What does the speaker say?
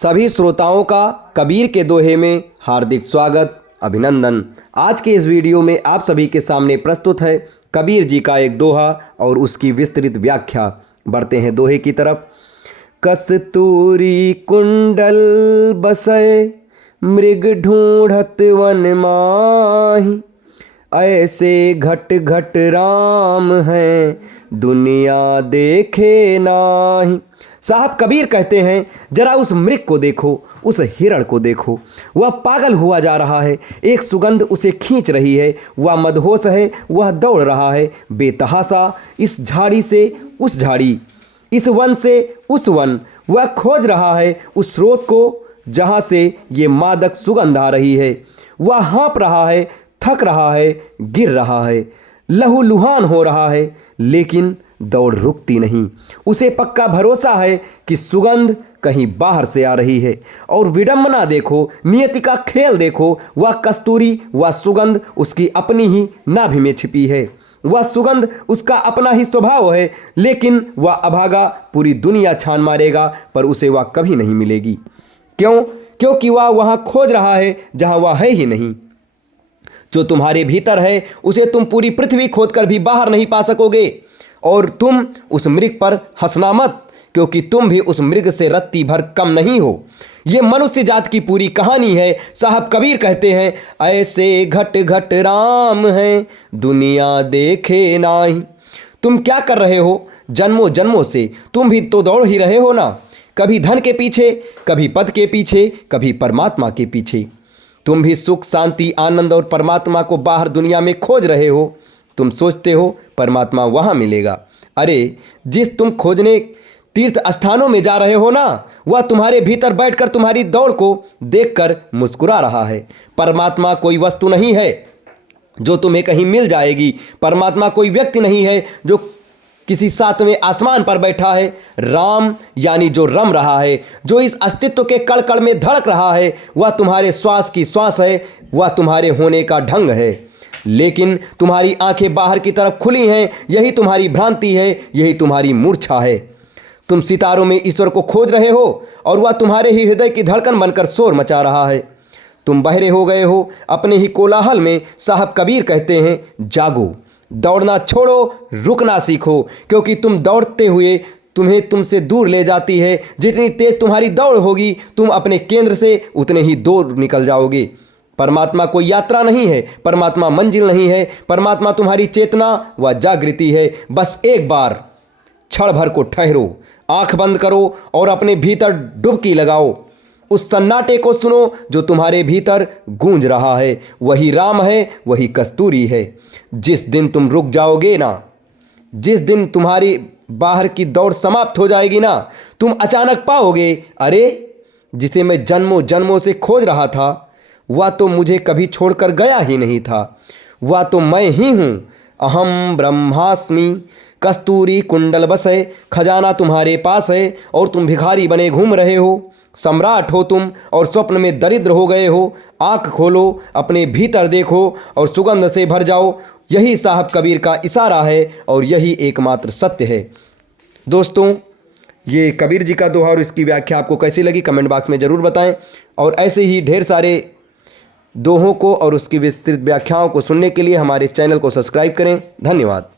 सभी श्रोताओं का कबीर के दोहे में हार्दिक स्वागत, अभिनंदन। आज के इस वीडियो में आप सभी के सामने प्रस्तुत है कबीर जी का एक दोहा और उसकी विस्तृत व्याख्या। बढ़ते हैं दोहे की तरफ। कस्तूरी कुंडल बसय मृग ढूंढत वन माही, ऐसे घट घट राम हैं दुनिया देखे नाही। साहब कबीर कहते हैं, जरा उस मृग को देखो, उस हिरण को देखो, वह पागल हुआ जा रहा है। एक सुगंध उसे खींच रही है, वह मदहोश है, वह दौड़ रहा है बेतहाशा, इस झाड़ी से उस झाड़ी, इस वन से उस वन। वह खोज रहा है उस स्रोत को जहाँ से ये मादक सुगंध आ रही है। वह हाँप रहा है, थक रहा है, गिर रहा है, लहूलुहान हो रहा है, लेकिन दौड़ रुकती नहीं। उसे पक्का भरोसा है कि सुगंध कहीं बाहर से आ रही है। और विडंबना देखो, नियति का खेल देखो, वह कस्तूरी, वह सुगंध उसकी अपनी ही नाभि में छिपी है। वह सुगंध उसका अपना ही स्वभाव है, लेकिन वह अभागा पूरी दुनिया छान मारेगा पर उसे वह कभी नहीं मिलेगी। क्यों? क्योंकि वह वहाँ खोज रहा है जहाँ वह है ही नहीं। जो तुम्हारे भीतर है उसे तुम पूरी पृथ्वी खोदकर भी बाहर नहीं पा सकोगे। और तुम उस मृग पर हंसना मत, क्योंकि तुम भी उस मृग से रत्ती भर कम नहीं हो। ये मनुष्य जात की पूरी कहानी है। साहब कबीर कहते हैं, ऐसे घट घट राम हैं दुनिया देखे नाही। तुम क्या कर रहे हो? जन्मों जन्मों से तुम भी तो दौड़ ही रहे हो ना, कभी धन के पीछे, कभी पद के पीछे, कभी परमात्मा के पीछे। तुम भी सुख, शांति, आनंद और परमात्मा को बाहर दुनिया में खोज रहे हो। तुम सोचते हो परमात्मा वहाँ मिलेगा। अरे जिस तुम खोजने तीर्थ स्थानों में जा रहे हो ना, वह तुम्हारे भीतर बैठकर तुम्हारी दौड़ को देखकर मुस्कुरा रहा है। परमात्मा कोई वस्तु नहीं है जो तुम्हें कहीं मिल जाएगी। परमात्मा कोई व्यक्ति नहीं है जो किसी सातवें आसमान पर बैठा है। राम यानी जो रम रहा है, जो इस अस्तित्व के कण कण में धड़क रहा है, वह तुम्हारे श्वास की श्वास है, वह तुम्हारे होने का ढंग है। लेकिन तुम्हारी आंखें बाहर की तरफ खुली हैं, यही तुम्हारी भ्रांति है, यही तुम्हारी मूर्छा है। तुम सितारों में ईश्वर को खोज रहे हो और वह तुम्हारे ही हृदय की धड़कन बनकर शोर मचा रहा है। तुम बहरे हो गए हो अपने ही कोलाहल में। साहब कबीर कहते हैं, जागो, दौड़ना छोड़ो, रुकना सीखो, क्योंकि तुम दौड़ते हुए तुम्हें तुमसे दूर ले जाती है। जितनी तेज तुम्हारी दौड़ होगी, तुम अपने केंद्र से उतने ही दूर निकल जाओगे। परमात्मा कोई यात्रा नहीं है, परमात्मा मंजिल नहीं है, परमात्मा तुम्हारी चेतना व जागृति है। बस एक बार क्षण भर को ठहरो, आंख बंद करो और अपने भीतर डुबकी लगाओ। उस सन्नाटे को सुनो जो तुम्हारे भीतर गूंज रहा है। वही राम है, वही कस्तूरी है। जिस दिन तुम रुक जाओगे ना, जिस दिन तुम्हारी बाहर की दौड़ समाप्त हो जाएगी ना, तुम अचानक पाओगे, अरे जिसे मैं जन्मों जन्मों से खोज रहा था, वह तो मुझे कभी छोड़कर गया ही नहीं था। वह तो मैं ही हूँ। अहम ब्रह्मास्मि कस्तूरी कुंडल बसै। खजाना तुम्हारे पास है और तुम भिखारी बने घूम रहे हो। सम्राट हो तुम और स्वप्न में दरिद्र हो गए हो। आँख खोलो, अपने भीतर देखो और सुगंध से भर जाओ। यही साहब कबीर का इशारा है और यही एकमात्र सत्य है। दोस्तों, ये कबीर जी का दोहा और इसकी व्याख्या आपको कैसी लगी कमेंट बॉक्स में ज़रूर बताएं। और ऐसे ही ढेर सारे दोहों को और उसकी विस्तृत व्याख्याओं को सुनने के लिए हमारे चैनल को सब्सक्राइब करें। धन्यवाद।